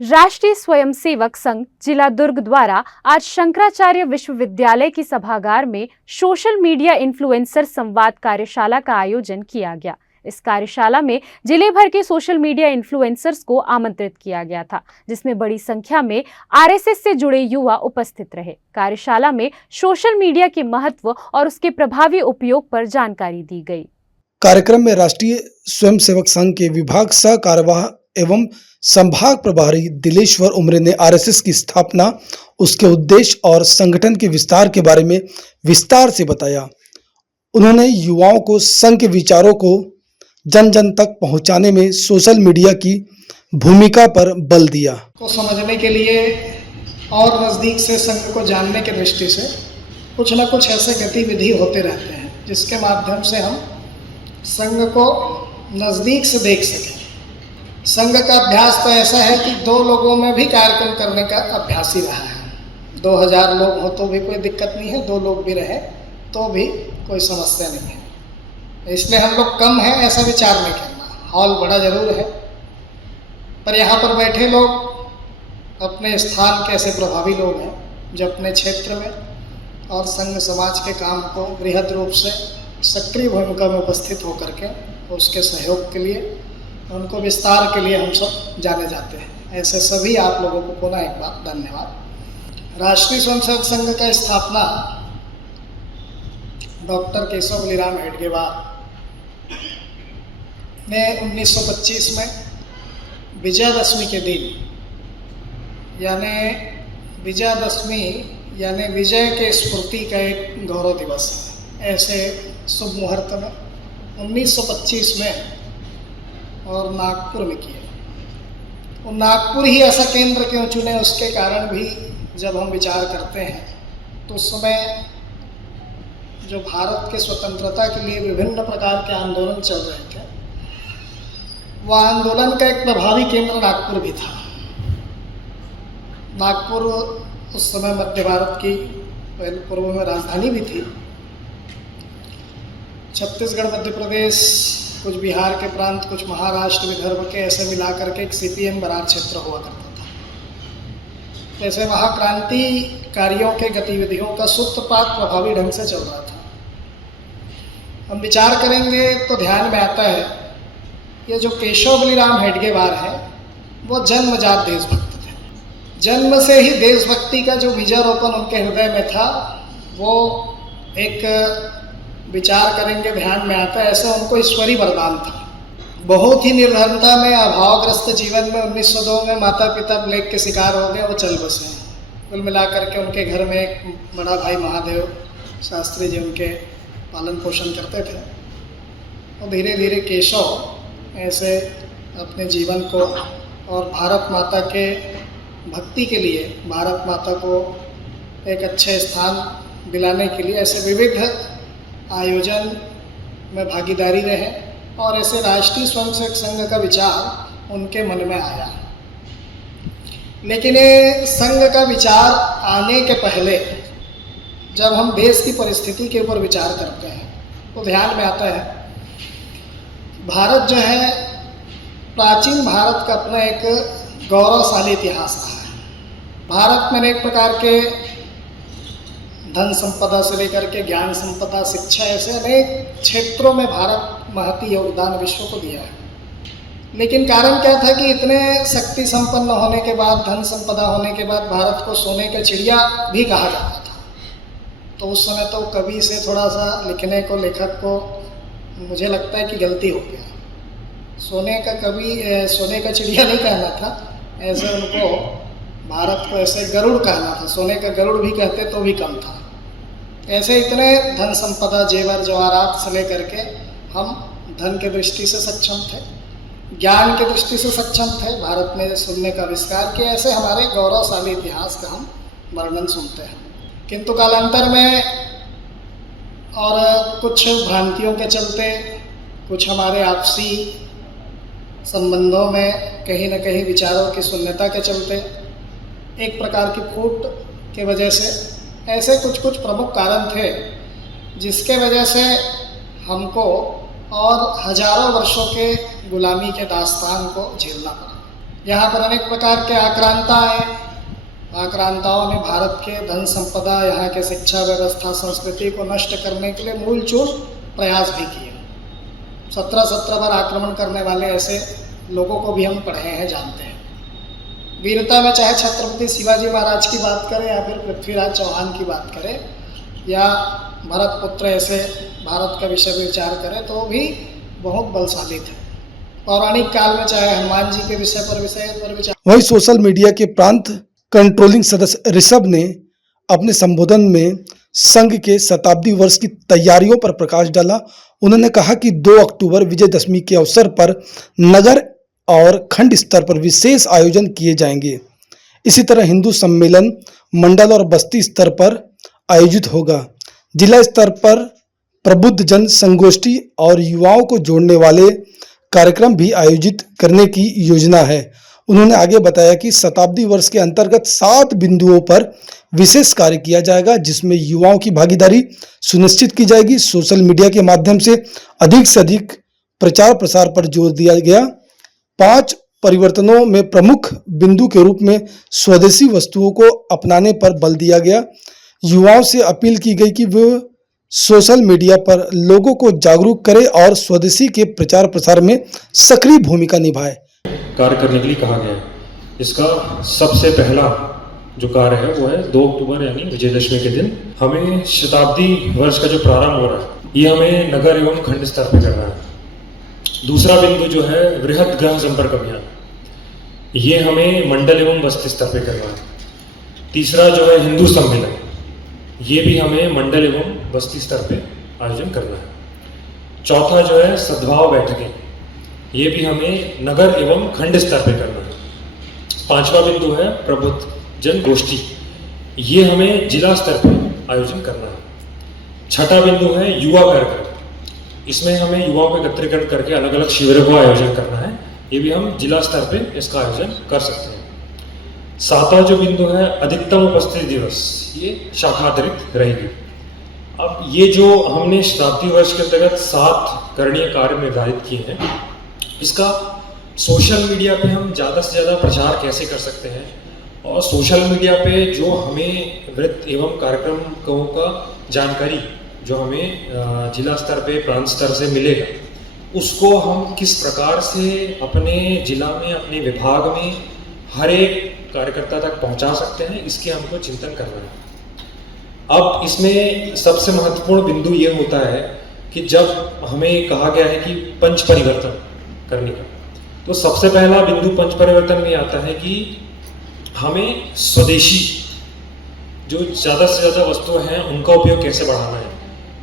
राष्ट्रीय स्वयंसेवक संघ जिला दुर्ग द्वारा आज शंकराचार्य विश्वविद्यालय की सभागार में सोशल मीडिया इन्फ्लुएंसर संवाद कार्यशाला का आयोजन किया गया। इस कार्यशाला में जिले भर के सोशल मीडिया इन्फ्लुएंसर्स को आमंत्रित किया गया था, जिसमें बड़ी संख्या में आरएसएस से जुड़े युवा उपस्थित रहे। कार्यशाला में सोशल मीडिया के महत्व और उसके प्रभावी उपयोग पर जानकारी दी गई। कार्यक्रम में राष्ट्रीय स्वयंसेवक संघ के विभाग सह कार्यवाह एवं संभाग प्रभारी दिलेश्वर उमरे ने आरएसएस की स्थापना, उसके उद्देश्य और संगठन के विस्तार के बारे में विस्तार से बताया। उन्होंने युवाओं को संघ के विचारों को जन जन तक पहुंचाने में सोशल मीडिया की भूमिका पर बल दिया। को समझने के लिए और नज़दीक से संघ को जानने की दृष्टि से कुछ न कुछ ऐसे गतिविधि होते रहते हैं जिसके माध्यम से हम संघ को नज़दीक से देख सकें। संघ का अभ्यास तो ऐसा है कि दो लोगों में भी कार्यक्रम करने का अभ्यास ही रहा है। 2000 लोग हो तो भी कोई दिक्कत नहीं है, 2 लोग भी रहे तो भी कोई समस्या नहीं है। इसलिए हम लोग कम हैं ऐसा विचार नहीं करना। हॉल बड़ा ज़रूर है, पर यहाँ पर बैठे लोग अपने स्थान के ऐसे प्रभावी लोग हैं जो अपने क्षेत्र में और संघ समाज के काम को बृहद रूप से सक्रिय भूमिका में उपस्थित होकर के उसके सहयोग के लिए, उनको विस्तार के लिए हम सब जाने जाते हैं। ऐसे सभी आप लोगों को पुनः एक बार धन्यवाद। राष्ट्रीय स्वयंसेवक संघ का स्थापना डॉक्टर केशव बलिराम हेडगेवार ने 1925 में विजयादशमी के दिन, यानी विजयादशमी यानी विजय के स्मृति का एक गौरव दिवस है, ऐसे शुभ मुहूर्त में 1925 में और नागपुर में किए। और नागपुर ही ऐसा केंद्र क्यों चुने, उसके कारण भी जब हम विचार करते हैं तो उस समय जो भारत के स्वतंत्रता के लिए विभिन्न प्रकार के आंदोलन चल रहे थे, वह आंदोलन का एक प्रभावी केंद्र नागपुर भी था। नागपुर उस समय मध्य भारत की पूर्व में राजधानी भी थी। छत्तीसगढ़, मध्य प्रदेश, कुछ बिहार के प्रांत, कुछ महाराष्ट्र, विदर्भ के ऐसे मिला करके एक सीपीएम बरार क्षेत्र हुआ करता था। ऐसे वहाँ क्रांतिकारियों के गतिविधियों का सूत्रपात प्रभावी ढंग से चल रहा था। हम विचार करेंगे तो ध्यान में आता है ये जो केशव बलिराम हेडगेवार है वो जन्मजात देशभक्त थे। जन्म से ही देशभक्ति का जो बीजारोपण उनके हृदय में था वो एक विचार करेंगे ध्यान में आता है, ऐसा उनको ईश्वरी वरदान था। बहुत ही निर्धनता में, अभावग्रस्त जीवन में 1902 में माता पिता प्लेग के शिकार हो गए, वो चल बसे। कुल मिला करके उनके घर में एक बड़ा भाई महादेव शास्त्री जी उनके पालन पोषण करते थे। और धीरे धीरे केशव ऐसे अपने जीवन को और भारत माता के भक्ति के लिए, भारत माता को एक अच्छे स्थान दिलाने के लिए ऐसे विविध आयोजन में भागीदारी रहे और ऐसे राष्ट्रीय स्वयंसेवक संघ का विचार उनके मन में आया। लेकिन ये संघ का विचार आने के पहले जब हम देश की परिस्थिति के ऊपर विचार करते हैं तो ध्यान में आता है भारत जो है, प्राचीन भारत का अपना एक गौरवशाली इतिहास रहा है। भारत में अनेक प्रकार के धन संपदा से लेकर के ज्ञान संपदा, शिक्षा, ऐसे अनेक क्षेत्रों में भारत महती योगदान विश्व को दिया है। लेकिन कारण क्या था कि इतने शक्ति संपन्न होने के बाद, धन संपदा होने के बाद भारत को सोने का चिड़िया भी कहा जाता था। तो उस समय तो कवि से थोड़ा सा लिखने को, लेखक को मुझे लगता है कि गलती हो गया। सोने का कवि, सोने का चिड़िया नहीं कहना था, ऐसे उनको भारत को ऐसे गरुड़ कहना था। सोने का गरुड़ भी कहते तो भी कम था। ऐसे इतने धन संपदा, जेवर जवाहरात से लेकर के हम धन के दृष्टि से सक्षम थे, ज्ञान के दृष्टि से सक्षम थे। भारत ने सुनने का आविष्कार किया। ऐसे हमारे गौरवशाली इतिहास का हम वर्णन सुनते हैं। किंतु कालांतर में और कुछ भ्रांतियों के चलते, कुछ हमारे आपसी संबंधों में कहीं न कहीं विचारों की शून्यता के चलते, एक प्रकार की फूट के वजह से, ऐसे कुछ प्रमुख कारण थे जिसके वजह से हमको और हजारों वर्षों के गुलामी के दास्तान को झेलना पड़ा। यहाँ पर अनेक प्रकार के आक्रांता आए। आक्रांताओं ने भारत के धन संपदा, यहाँ के शिक्षा व्यवस्था, संस्कृति को नष्ट करने के लिए मूलचूल प्रयास भी किए। 17 बार आक्रमण करने वाले ऐसे लोगों को भी हम पढ़े हैं, जानते हैं। वीरता में चाहे छत्रपति शिवाजी महाराज की बात करें या फिर पृथ्वीराज चौहान की बात करें या भरत पुत्र ऐसे भारत का विषय विचार करें तो भी बहुत बलशाली थे। पौराणिक काल में चाहे हनुमान जी के विषय पर विचार। वहीं सोशल मीडिया के प्रांत कंट्रोलिंग सदस्य ऋषभ ने अपने संबोधन में संघ के शताब्दी वर्ष की तैयारियों पर प्रकाश डाला। उन्होंने कहा कि 2 अक्टूबर विजयदशमी के अवसर पर नगर और खंड स्तर पर विशेष आयोजन किए जाएंगे। इसी तरह हिंदू सम्मेलन मंडल और बस्ती स्तर पर आयोजित होगा। जिला स्तर पर प्रबुद्ध जन संगोष्ठी और युवाओं को जोड़ने वाले कार्यक्रम भी आयोजित करने की योजना है। उन्होंने आगे बताया कि शताब्दी वर्ष के अंतर्गत 7 बिंदुओं पर विशेष कार्य किया जाएगा, जिसमें युवाओं की भागीदारी सुनिश्चित की जाएगी। सोशल मीडिया के माध्यम से अधिक प्रचार प्रसार पर जोर दिया गया। 5 परिवर्तनों में प्रमुख बिंदु के रूप में स्वदेशी वस्तुओं को अपनाने पर बल दिया गया। युवाओं से अपील की गई कि वे सोशल मीडिया पर लोगों को जागरूक करें और स्वदेशी के प्रचार प्रसार में सक्रिय भूमिका निभाएं। कार्य करने के लिए कहा गया है। इसका सबसे पहला जो कार्य है वो है 2 अक्टूबर यानी विजयदशमी के दिन हमें शताब्दी वर्ष का जो प्रारंभ हो रहा है ये हमें नगर एवं खंड स्तर पर करना है। दूसरा बिंदु जो है वृहद ग्रह संपर्क अभियान, ये हमें मंडल एवं बस्ती स्तर पर करना है। तीसरा जो है हिंदू सम्मेलन, ये भी हमें मंडल एवं बस्ती स्तर पे आयोजन करना है। चौथा जो है सद्भाव बैठकें, ये भी हमें नगर एवं खंड स्तर पे करना है। 5वां बिंदु है प्रबुद्ध जन गोष्ठी, ये हमें जिला स्तर पर आयोजन करना है। 6वां बिंदु है युवा कार्यक्रम, इसमें हमें युवाओं को एकत्रीकरण करके अलग अलग शिविरों का आयोजन करना है। ये भी हम जिला स्तर पे इसका आयोजन कर सकते हैं। 7वां जो बिंदु है अधिकतम उपस्थिति दिवस, ये शाखा अतिरिक्त रहेगी। अब ये जो हमने शताब्दी वर्ष के अंतर्गत 7 करणीय कार्य निर्धारित किए हैं, इसका सोशल मीडिया पे हम ज़्यादा से ज़्यादा प्रचार कैसे कर सकते हैं और सोशल मीडिया पे जो हमें वृत्त एवं कार्यक्रमों का जानकारी जो हमें जिला स्तर पे प्रांत स्तर से मिलेगा, उसको हम किस प्रकार से अपने जिला में, अपने विभाग में हर एक कार्यकर्ता तक पहुंचा सकते हैं, इसके हमको चिंतन करना है। अब इसमें सबसे महत्वपूर्ण बिंदु ये होता है कि जब हमें कहा गया है कि पंच परिवर्तन करने का, तो सबसे पहला बिंदु पंच परिवर्तन में आता है कि हमें स्वदेशी जो ज़्यादा से ज़्यादा वस्तुएं हैं उनका उपयोग कैसे बढ़ाना है।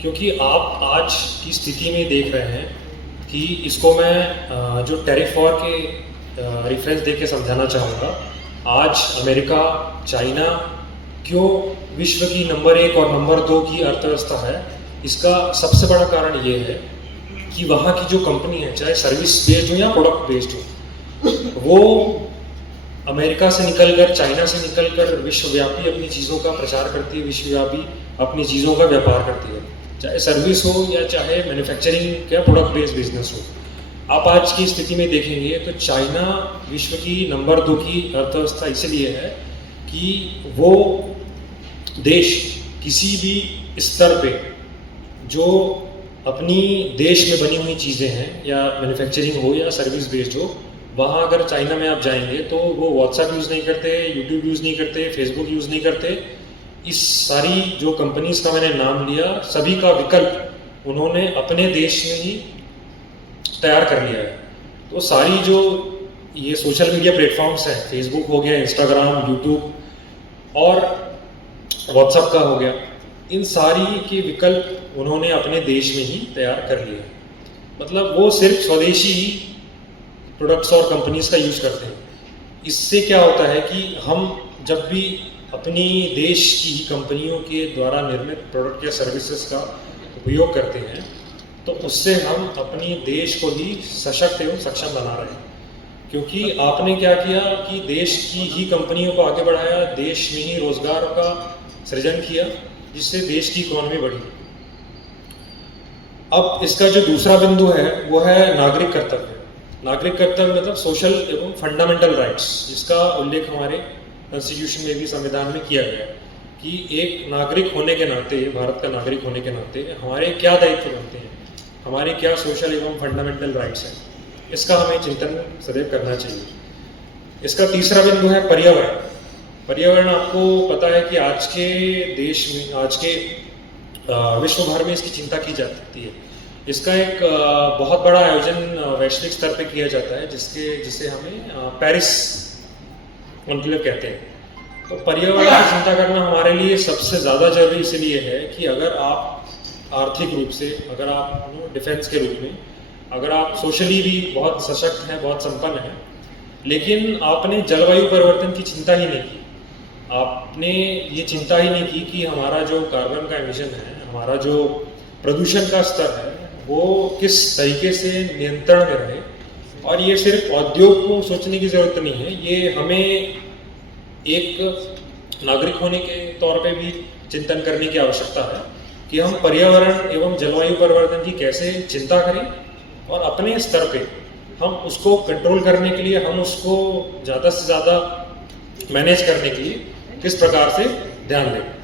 क्योंकि आप आज की स्थिति में देख रहे हैं कि इसको मैं जो टैरिफ वॉर के रेफरेंस दे के समझाना चाहूँगा। आज अमेरिका, चाइना क्यों विश्व की नंबर 1 और नंबर 2 की अर्थव्यवस्था है, इसका सबसे बड़ा कारण ये है कि वहाँ की जो कंपनी है, चाहे सर्विस बेस्ड हो या प्रोडक्ट बेस्ड हो, वो अमेरिका से निकलकर, चाइना से निकलकर विश्वव्यापी अपनी चीज़ों का प्रचार करती है, विश्वव्यापी अपनी चीज़ों का व्यापार करती है, चाहे सर्विस हो या चाहे मैन्युफैक्चरिंग या प्रोडक्ट बेस्ड बिजनेस हो। आप आज की स्थिति में देखेंगे तो चाइना विश्व की नंबर 2 की अर्थव्यवस्था इसलिए है कि वो देश किसी भी स्तर पे जो अपनी देश में बनी हुई चीज़ें हैं या मैन्युफैक्चरिंग हो या सर्विस बेस्ड हो, वहाँ अगर चाइना में आप जाएंगे तो वो व्हाट्सएप यूज़ नहीं करते, यूट्यूब यूज़ नहीं करते, फेसबुक यूज़ नहीं करते। इस सारी जो कंपनीज़ का मैंने नाम लिया, सभी का विकल्प उन्होंने अपने देश में ही तैयार कर लिया है। तो सारी जो ये सोशल मीडिया प्लेटफॉर्म्स हैं, फेसबुक हो गया, इंस्टाग्राम, यूट्यूब और व्हाट्सएप का हो गया, इन सारी के विकल्प उन्होंने अपने देश में ही तैयार कर लिए। मतलब वो सिर्फ स्वदेशी ही प्रोडक्ट्स और कंपनीज का यूज़ करते हैं। इससे क्या होता है कि हम जब भी अपनी देश की ही कंपनियों के द्वारा निर्मित प्रोडक्ट या सर्विसेज का उपयोग करते हैं तो उससे हम अपनी देश को ही सशक्त एवं सक्षम बना रहे हैं। क्योंकि आपने क्या किया कि देश की ही कंपनियों को आगे बढ़ाया, देश में ही रोजगार का सृजन किया, जिससे देश की इकोनॉमी बढ़ी। अब इसका जो दूसरा बिंदु है वो है नागरिक कर्तव्य। नागरिक कर्तव्य मतलब सोशल एवं फंडामेंटल राइट्स, जिसका उल्लेख हमारे कॉन्स्टिट्यूशन में भी, संविधान में किया गया है कि एक नागरिक होने के नाते, भारत का नागरिक होने के नाते हमारे क्या दायित्व बनते हैं, हमारे क्या सोशल एवं फंडामेंटल राइट्स हैं, इसका हमें चिंतन सदैव करना चाहिए। इसका तीसरा बिंदु है पर्यावरण। पर्यावरण आपको पता है कि आज के देश में, आज के विश्व भर में इसकी चिंता की जाती है। इसका एक बहुत बड़ा आयोजन वैश्विक स्तर पे किया जाता है, जिसे हमें पेरिस कॉन्क्लेव कहते हैं। तो पर्यावरण की चिंता करना हमारे लिए सबसे ज़्यादा जरूरी इसलिए है कि अगर आप आर्थिक रूप से, अगर आप डिफेंस के रूप में, अगर आप सोशली भी बहुत सशक्त हैं, बहुत संपन्न हैं, लेकिन आपने जलवायु परिवर्तन की चिंता ही नहीं की, आपने ये चिंता ही नहीं की कि हमारा जो कार्बन का एमिशन है, हमारा जो प्रदूषण का स्तर है, वो किस तरीके से नियंत्रण में रहे। और ये सिर्फ उद्योग को सोचने की ज़रूरत नहीं है, ये हमें एक नागरिक होने के तौर पे भी चिंतन करने की आवश्यकता है कि हम पर्यावरण एवं जलवायु परिवर्तन की कैसे चिंता करें और अपने स्तर पे हम उसको कंट्रोल करने के लिए, हम उसको ज़्यादा से ज़्यादा मैनेज करने के लिए किस प्रकार से ध्यान दें।